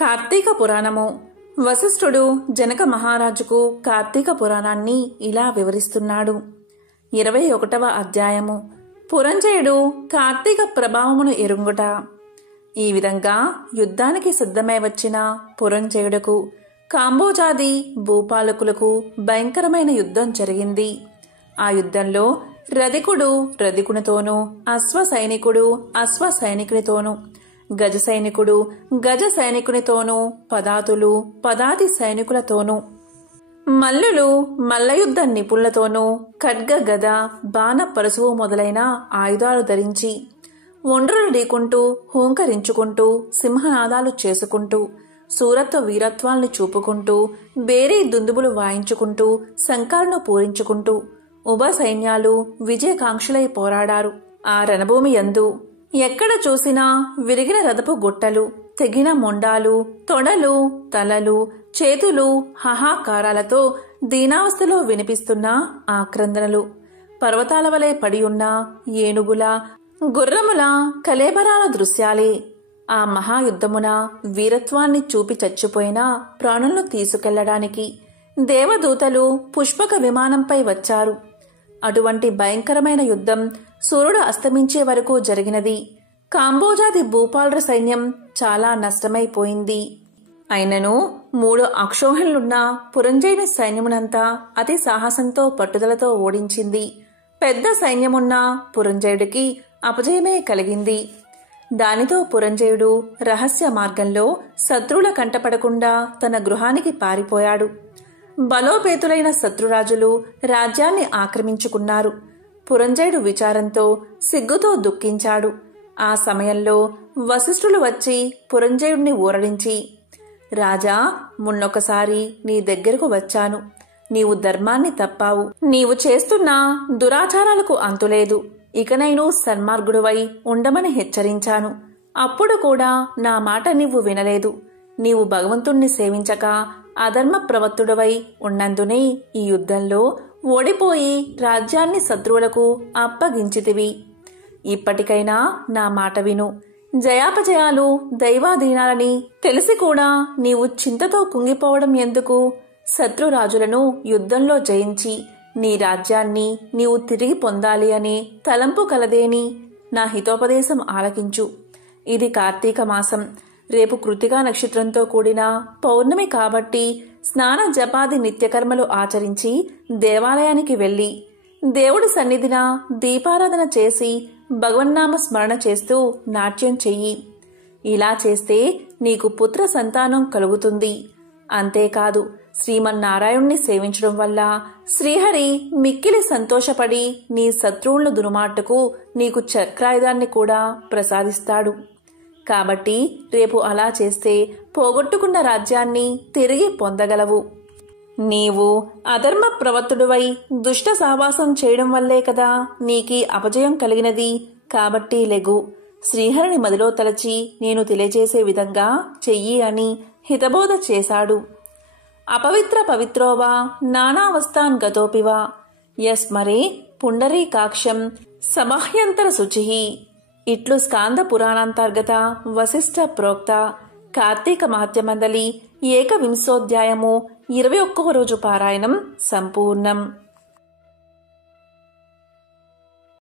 కార్తీక పురాణము. వశిష్ఠుడు జనక మహారాజుకు కార్తీక పురాణాన్ని ఇలా వివరిస్తున్నాడు. 21వ అధ్యాయము. పురంజయుడు కార్తీక ప్రభావమును ఎరుంగుట. ఈ విధంగా యుద్ధానికి సిద్ధమై వచ్చిన పురంజయుడుకు కాంబోజాది భూపాలకులకు భయంకరమైన యుద్ధం జరిగింది. ఆ యుద్ధంలో రధికుడు రధికునితోనూ, అశ్వసైనికుడు అశ్వసైనికునితోనూ, గజ సైనికుడు గజ సైనికునితోనూ, పదాతులు పదాతి సైనికులతోనూ, మల్లులు మల్లయుద్ధ నిపుణులతోనూ, ఖడ్గ గద బాణ పరశువు మొదలైన ఆయుధాలు ధరించి ఒండ్రులు ఢీకుంటూ, హూంకరించుకుంటూ, సింహనాదాలు చేసుకుంటూ, సూరత్వ వీరత్వాల్ని చూపుకుంటూ, బేరీ దుందుబులు వాయించుకుంటూ, శంఖాలను పూరించుకుంటూ ఉభయ సైన్యాలు విజయకాంక్షలై పోరాడారు. ఆ రణభూమి యందు ఎక్కడ చూసినా విరిగిన రథపు గుట్టలు, తెగిన మొండాలు, తొడలు, తలలు, చేతులు, హాహాకారాలతో దీనావస్థలో వినిపిస్తున్న ఆక్రందనలు, పర్వతాల వలె పడియున్న ఏనుగుల, గుర్రముల కలేబరాల దృశ్యాలే. ఆ మహాయుద్ధమున వీరత్వాన్ని చూపి చచ్చిపోయిన ప్రాణులను తీసుకెళ్లడానికి దేవదూతలు పుష్పక విమానంపై వచ్చారు. అటువంటి భయంకరమైన యుద్ధం సూర్యుడు అస్తమించే వరకు జరిగినది. కాంబోజాది భూపాలుర సైన్యం చాలా నష్టమైపోయింది. అయినను 3 అక్షోహిణులున్న పురంజయుని సైన్యమునంతా అతి సాహసంతో పట్టుదలతో ఓడించింది. పెద్ద సైన్యమున్న పురంజయుడికి అపజయమే కలిగింది. దానితో పురంజయుడు రహస్య మార్గంలో శత్రువుల కంటపడకుండా తన గృహానికి పారిపోయాడు. బలోపేతులైన శత్రురాజులు రాజ్యాన్ని ఆక్రమించుకున్నారు. పురంజయుడు విచారంతో సిగ్గుతో దుఃఖించాడు. ఆ సమయంలో వశిష్ఠులు వచ్చి పురంజయుడిని ఊరడించి, రాజా, మున్నొకసారి నీ దగ్గరకు వచ్చాను. నీవు ధర్మాన్ని తప్పావు. నీవు చేస్తున్న దురాచారాలకు అంతులేదు. ఇకనైను సన్మార్గుడువై ఉండమని హెచ్చరించాను. అప్పుడు కూడా నా మాట నీవు వినలేదు. నీవు భగవంతుణ్ణి సేవించక అధర్మ ప్రవత్తుడవై ఉన్నందునే ఈ యుద్ధంలో ఓడిపోయి రాజ్యాన్ని శత్రువులకు అప్పగించితివి. ఇప్పటికైనా నా మాట విను. జయాపజయాలు దైవాధీనాలని తెలిసి కూడా నీవు చింతతో కుంగిపోవడం ఎందుకు? శత్రురాజులను యుద్ధంలో జయించి నీ రాజ్యాన్ని నీవు తిరిగి పొందాలి అనే తలంపు కలదేని నా హితోపదేశం ఆలకించు. ఇది కార్తీక మాసం. రేపు కృతికా నక్షత్రంతో కూడిన పౌర్ణమి కాబట్టి స్నాన జపాది నిత్యకర్మలు ఆచరించి దేవాలయానికి వెళ్లి దేవుడి సన్నిధిన దీపారాధన చేసి భగవన్నామ స్మరణ చేస్తూ నాట్యం చెయ్యి. ఇలా చేస్తే నీకు పుత్ర సంతానం కలుగుతుంది. అంతేకాదు, శ్రీమన్నారాయణ్ణి సేవించడం వల్ల శ్రీహరి మిక్కిలి సంతోషపడి నీ శత్రువులను దునుమాటుకు నీకు చక్రాయుధాన్ని కూడా ప్రసాదిస్తాడు. కాబట్టి రేపు అలా చేస్తే పోగొట్టుకున్న రాజ్యాన్ని తిరిగి పొందగలవు. నీవు అధర్మ ప్రవత్తుడివై దుష్ట సావాసం చేయడం వల్లే కదా నీకీ అపజయం కలిగినది. కాబట్టి లెగు, శ్రీహరిని మదిలో తలచి నేను తెలియజేసే విధంగా చెయ్యి అని హితబోధ చేశాడు. అపవిత్ర పవిత్రోవా నానావస్థాన్ గతోపివా యస్మరే పుండరీకాక్షం సమహ్యంతర శుచిః. ఇట్లు స్కాంద పురాణాంతర్గత వశిష్ఠ ప్రోక్త కార్తీక మహత్యమందలి 21వ అధ్యాయము 21వ రోజు పారాయణం సంపూర్ణం.